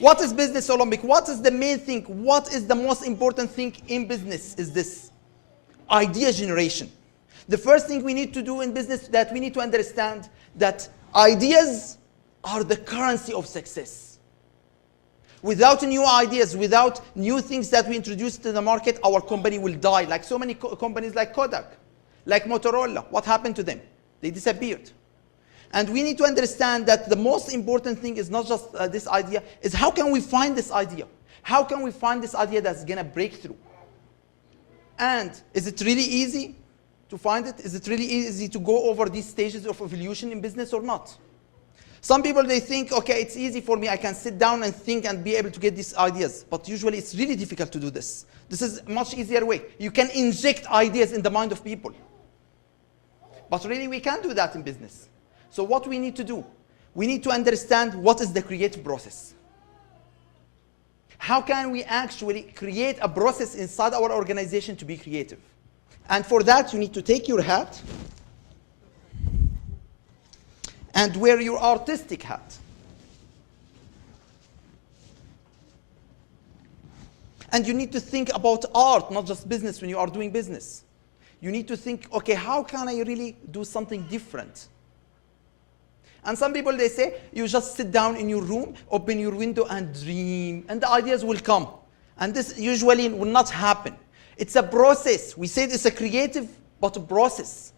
What is business Olympic? What is the main thing? What is the most important thing in business is this? Idea generation. The first thing we need to do in business that we need to understand that ideas are the currency of success. Without new ideas, without new things that we introduce to the market, our company will die. Like so many companies like Kodak, like Motorola. What happened to them? They disappeared. And we need to understand that the most important thing is not just this idea, is how can we find this idea? How can we find this idea that's going to break through? And is it really easy to find it? Is it really easy to go over these stages of evolution in business or not? Some people, they think, okay, it's easy for me. I can sit down and think and be able to get these ideas. But usually it's really difficult to do this. This is a much easier way. You can inject ideas in the mind of people. But really, we can't do that in business. So what we need to do, we need to understand what is the creative process. How can we actually create a process inside our organization to be creative? And for that, you need to take your hat and wear your artistic hat. And you need to think about art, not just business when you are doing business. You need to think, okay, how can I really do something different? And some people, they say, you just sit down in your room, open your window and dream, and the ideas will come. And this usually will not happen. It's a process. We say it's a creative, but a process.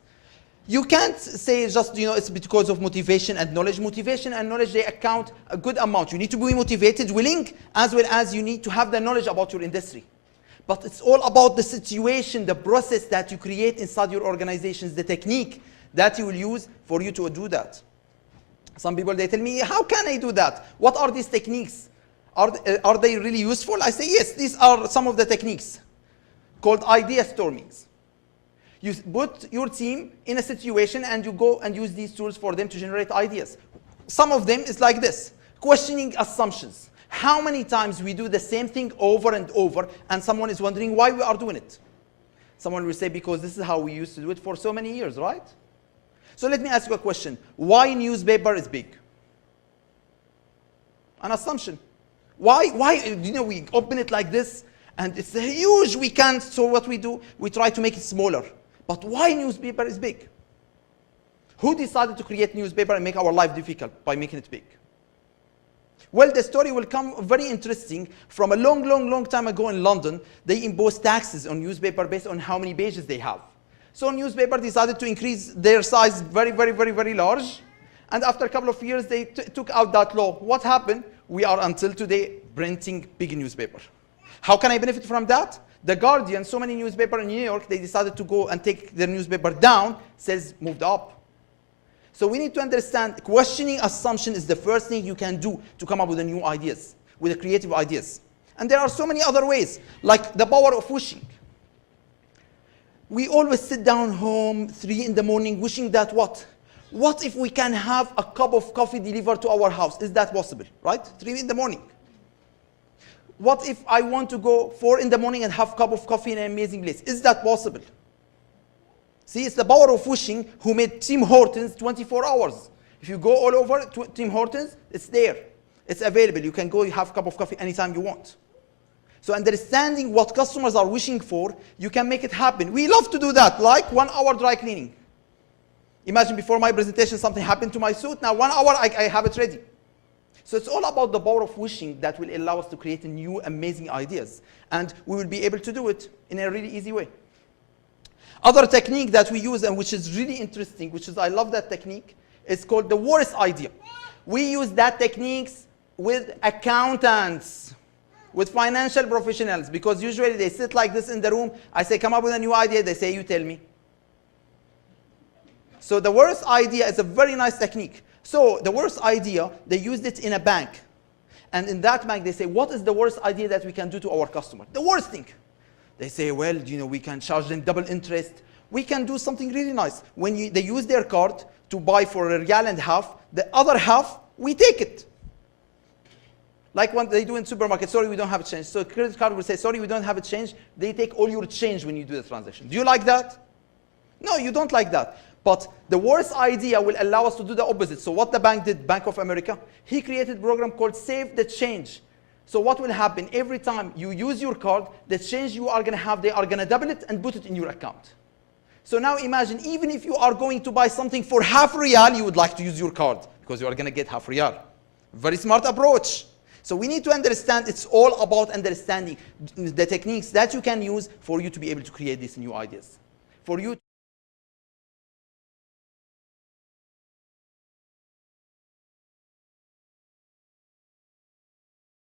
You can't say just, it's because of motivation and knowledge. Motivation and knowledge, they account a good amount. You need to be motivated, willing, as well as you need to have the knowledge about your industry. But it's all about the situation, the process that you create inside your organizations, the technique that you will use for you to do that. Some people, they tell me, how can I do that? What are these techniques? Are they really useful? I say, yes, these are some of the techniques called idea stormings. You put your team in a situation and you go and use these tools for them to generate ideas. Some of them is like this, questioning assumptions. How many times we do the same thing over and over and someone is wondering why we are doing it? Someone will say, because this is how we used to do it for so many years, right? So let me ask you a question. Why newspaper is big? An assumption. Why, we open it like this and it's huge, we can't, so what we do, we try to make it smaller. But why newspaper is big? Who decided to create newspaper and make our life difficult by making it big? Well, the story will come very interesting. From a long time ago in London, they imposed taxes on newspaper based on how many pages they have. So newspaper decided to increase their size very large. And after a couple of years, they took out that law. What happened? We are until today printing big newspaper. How can I benefit from that? The Guardian, so many newspapers in New York, they decided to go and take their newspaper down, sales moved up. So we need to understand questioning assumption is the first thing you can do to come up with the new ideas, with the creative ideas. And there are so many other ways, like the power of wishing. We always sit down home 3 in the morning wishing that what? What if we can have a cup of coffee delivered to our house? Is that possible, right? 3 in the morning. What if I want to go 4 in the morning and have a cup of coffee in an amazing place? Is that possible? See, it's the power of wishing who made Tim Hortons 24 hours. If you go all over Tim Hortons, it's there. It's available. You can go have a cup of coffee anytime you want. So understanding what customers are wishing for, you can make it happen. We love to do that, like 1 hour dry cleaning. Imagine before my presentation something happened to my suit. Now 1 hour, I have it ready. So it's all about the power of wishing that will allow us to create new amazing ideas. And we will be able to do it in a really easy way. Other technique that we use and which is really interesting, I love that technique, is called the worst idea. We use that techniques with accountants, with financial professionals, because usually they sit like this in the room. I say, come up with a new idea. They say, you tell me. So the worst idea is a very nice technique. So the worst idea, they used it in a bank. And in that bank, they say, what is the worst idea that we can do to our customer? The worst thing. They say, well, we can charge them double interest. We can do something really nice. When they use their card to buy for $1.50, the other half, we take it. Like what they do in supermarket, sorry, we don't have a change. So credit card will say, sorry, we don't have a change. They take all your change when you do the transaction. Do you like that? No, you don't like that. But the worst idea will allow us to do the opposite. So what the bank did, Bank of America, he created a program called Save the Change. So what will happen? Every time you use your card, the change you are going to have, they are going to double it and put it in your account. So now imagine, even if you are going to buy something for $0.50, you would like to use your card because you are going to get $0.50. Very smart approach. So we need to understand, it's all about understanding the techniques that you can use for you to be able to create these new ideas. For you